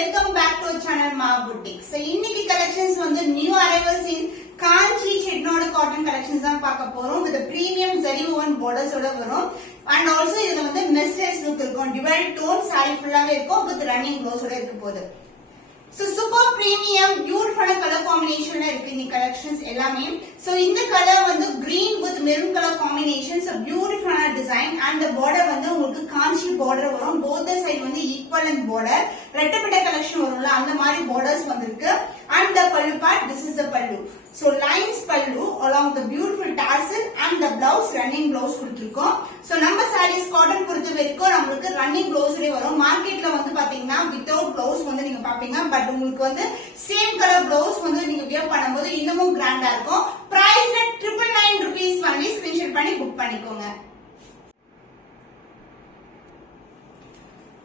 welcome back to our channel Ma Boutique. So இன்னைக்கு collections வந்து new arrivals in Kanchi Chettinad cotton collections தான் பார்க்க போறோம். with the premium zari woven borders ஓட வரும். and also இதுல வந்து messless look இருக்கும். dual tone saree ஃபுல்லாவே இருக்கும் with running blouse ஓட இருக்க போகுது. So super premium beautiful color combination இருக்கு இந்த collections எல்லாமே. So இந்த color வந்து green with maroon color combination, so beautiful design and the border வந்து உங்களுக்கு காஞ்சி border வரும். both the side வந்து equivalent border. ரெட்டப்பட்ட collection வரும்ல அந்த மாதிரி borders வந்திருக்கு. and the pallu part, this is the pallu. So lines pallu along the beautiful tassel and the blouse running blouse கொடுத்திருக்கோம். So நம்ம sarees cotton பொறுத்த வரைக்கும் நமக்கு running blouse வரும். மார்க்கெட்ல வந்து பாத்தீங்கன்னா without blouse வந்து நீங்க பாப்பீங்க, பட் உங்களுக்கு வந்து same color blouse வந்து நீங்க wear பண்ணும்போது இன்னமும் கிராண்டா இருக்கும். price at 999 rupees only. screenshot பண்ணி book பண்ணிக்கோங்க.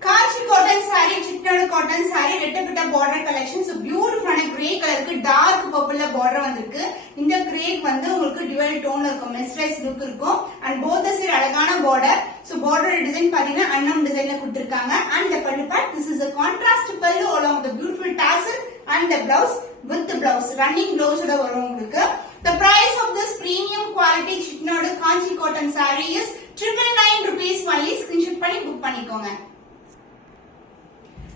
Kanchi cotton saree, Chettinad cotton saree, ரெட்டப்பட்ட border collection. so beautiful grey color க்கு dark purple border வந்திருக்கு. இந்த grey வந்து உங்களுக்கு dual tone இருக்கும், mesmerized look இருக்கும் and both the side அழகான border. so border design பாத்தீங்கன்னா annam design ல கொடுத்திருக்காங்க. and the pallu part, this is a contrast pallu along the beautiful tassel and the blouse with the blouse running blouse ஓட வரும் உங்களுக்கு. the price of this premium quality Chettinad Kanchi cotton saree is 999 rupees only. screenshot பண்ணி book பண்ணிக்கோங்க.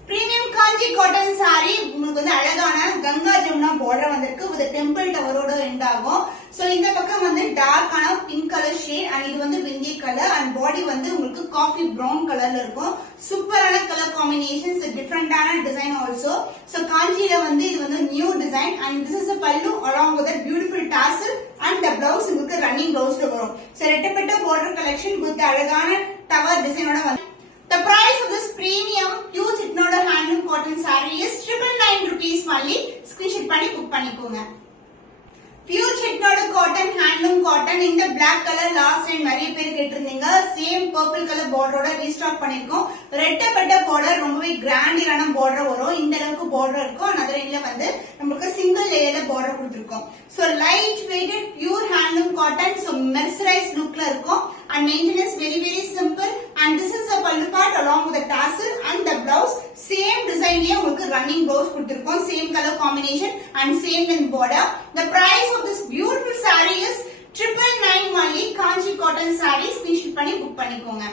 Premium Kanchi cotton saree உங்களுக்கு வந்து அழகான Ganga Jamuna border வந்திருக்கு with temple tower ஓட end ஆகும். so இந்த பக்கம் வந்து டார்க் ஆன pink color shade and இது வந்து windy color and body வந்து உங்களுக்கு coffee brown colorல இருக்கும். சூப்பரான color combinations, different ஆன design also. so காஞ்சில வந்து இது வந்து new design and this is a pallu along with a beautiful tassel and the blouse உங்களுக்கு running blouse ல வரும். so ரெட்டப்பட்ட border collection with அழகான tower design ஓட வந்து the price of this premium pure Chettinad handloom cotton saree is 999 rupees only. screenshot பண்ணி book பண்ணிக்கோங்க. pure Chettinad cotton handloom cotton இந்த black color last time நிறைய பேர் கேட்டிருந்தீங்க. same purple color border ஓட restock பண்ணிருக்கோம். ரெட்டப்பட்ட border ரொம்பவே கிராண்டியரான border வரும். இந்த அளவுக்கு border இருக்கும். another endல வந்து நமக்கு single layer border கொடுத்திருக்கோம். so light weighted pure handloom cotton, so mercerized lookல இருக்கும் and maintenance very simple. and this is the pallu part along with the tassel and the blouse same design ல உங்களுக்கு running blouse கொடுத்திருக்கோம். same color combination and same length border. the price of this beautiful saree is 999 only. Kanchi cotton saree screenshot பண்ணி book பண்ணிக்கோங்க.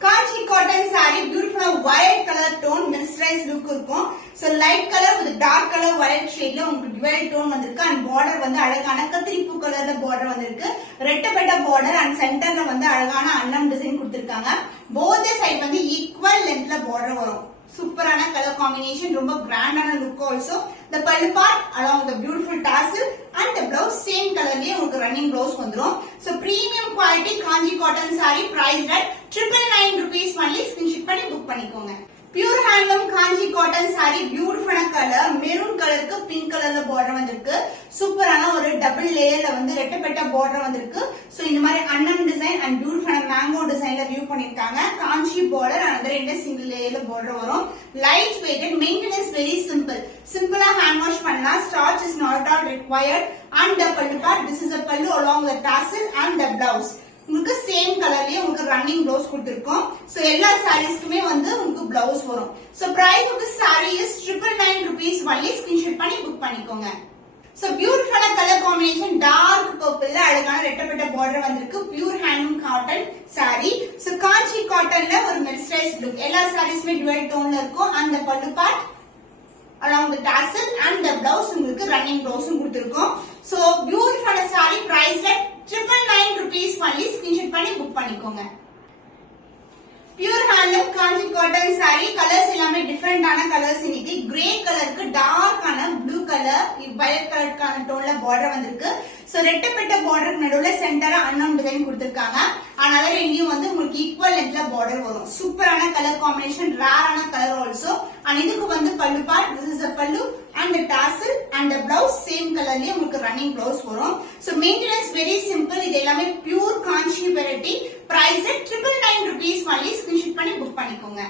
Kanchi cotton saree beautiful white color tone mesmerized look இருக்கும். so light color with dark color white shade ல உங்களுக்கு dual tone வந்திருக்கு and border வந்து அழகான கத்திரிப்பூ கலர்ல border வந்திருக்கு. ரெட்டப்பட்ட border and centerல வந்து அழகான annam design கொடுத்திருக்காங்க. both the side வந்து equal lengthல border வரும். சூப்பரான color combination, ரொம்ப கிராண்டான look also. the pallu part along the beautiful tassel and the blouse same colorலயே உங்களுக்கு running blouse வந்துரும். so premium quality Kanchi cotton saree priced at 999 rupees only. screenshot பண்ணி book பண்ணிக்கோங்க. pure handloom Kanchi cotton saree beautiful color maroon colorக்கு pink colorல border வந்திருக்கு. சூப்பரான ஒரு double layerல வந்து ரெட்டப்பட்ட border வந்திருக்கு. so இந்த மாதிரி annam design and beautiful mango designல view பண்ணிருக்காங்க. Kanchi border and ரெண்டு single layerல border வரும். light weighted, maintenance very simple. simple hand wash பண்ணலாம். starch is not at all required. and the pallu part, this is a pallu along the tassel and the blouse உங்களுக்கு same கலர்லயே உங்களுக்கு running blouse கொடுத்திருக்கோம். So எல்லா சாரீஸ்க்குமே வந்து உங்களுக்கு blouse வரும். So price of this saree is 999 rupees only. screenshot பண்ணி book பண்ணிக்கோங்க. So beautiful colour combination dark பர்பிள்ல அழகான ரெட்டப்பட்ட border வந்திருக்கு. Pure handloom cotton saree. So Kanchi cottonல ஒரு mesmerized look. எல்லா சாரீஸ்மே dual toneல இருக்கும். and the pallu part along the tassel and the blouse உங்களுக்கு running blouse கொடுத்திருக்கோம். So beautiful saree priced at 999 rupees only. screenshot பண்ணி book பண்ணிக்கோங்க. pure handloom Kanchi cotton saree colors எல்லாமே different ஆன colors. இன்னைக்கு grey கலருக்கு dark ஆன blue color, violet கலருக்கான டோன்ல border வந்திருக்கு. சோ ரெட்டப்பட்ட border நடுவுல சென்டரா annam design கொடுத்திருக்காங்க. அதனால ரெண்டையும் வந்து உங்களுக்கு ஈக்குவல் லென்த்ல border வரும். சூப்பரான கலர் காம்பினேஷன், ரேரான கலர் ஆல்சோ. and இதுக்கு வந்து pallu part, this is a pallu and the tassel and the blouse same கலர்லயே உங்களுக்கு running blouse வரும். so maintenance very simple. இது எல்லாமே pure Kanchi variety. price at 999 rupees only. screenshot பண்ணி book பண்ணிக்கோங்க.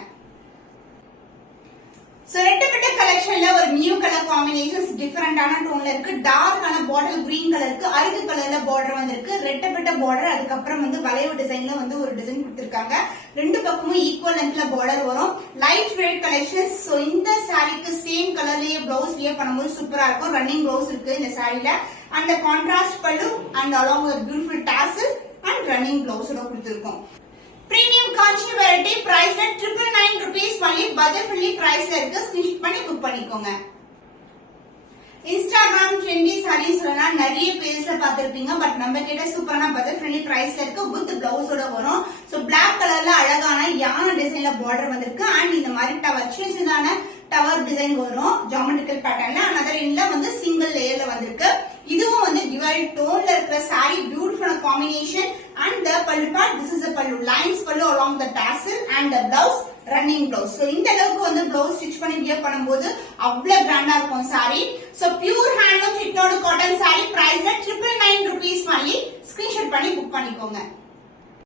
So ரெட்டப்பட்ட கலெக்ஷன்ல ஒரு new colour combinations டிஃபரெண்டான டோன்ல இருக்கு. டார்க்கான bottle green கலருக்கு அரிது கலர்ல பார்டர் வந்திருக்கு. ரெட்டப்பட்ட பார்டர், அதுக்கப்புறம் வந்து வளைவு டிசைன்ல வந்து ஒரு டிசைன் கொடுத்திருக்காங்க. ரெண்டு பக்கமும் ஈக்குவல் லென்த்ல பார்டர் வரும். Light weight collections. சோ இந்த சாரிக்கு சேம் கலர்லயே பிளவுஸ் வியர் பண்ணும்போது சூப்பரா இருக்கும். ரன்னிங் பிளவுஸ் இருக்கு இந்த சாரில. அந்த கான்ட்ராஸ்ட் பல்லு and along with beautiful tassel and running பிளவுஸோட கொடுத்திருக்கோம். Premium Kanchi variety price at 999 rupees only. Budget friendly price la irukku. Screenshot பண்ணி book பண்ணிக்கோங்க. Instagram trendy sarees ல நிறைய பேஜ்ல பாத்திருப்பீங்க. பட் நம்ம கிட்ட சூப்பரான budget friendly price ல இருக்கு. வித் பிளவுஸ் ஓட வரும். சோ black கலர்ல அழகான யானை டிசைன்ல பார்டர் வந்திருக்கு. அண்ட் இந்த மாதிரி டவர் சின்னதான டவர் டிசைன் வரும் ஜியோமெட்ரிக்கல் பேட்டர்ன்ல. another inல வந்து சிங்கிள் லேயர்ல வந்திருக்கு. இதுவும் வந்து டிவைட் டோன்ல இருக்கிற sorry. Beautiful combination. And the pallu part, this is the pallu lines pallu along the tassel and the blouse running blouse. So இந்த அளவுக்கு வந்து blouse stitch பண்ணி wear பண்ணும்போது அவ்வளவு கிராண்டா இருக்கும் saree. So pure handloom chittod cotton saree price at 999 rupees only. Screenshot பண்ணி book பண்ணிக்கோங்க.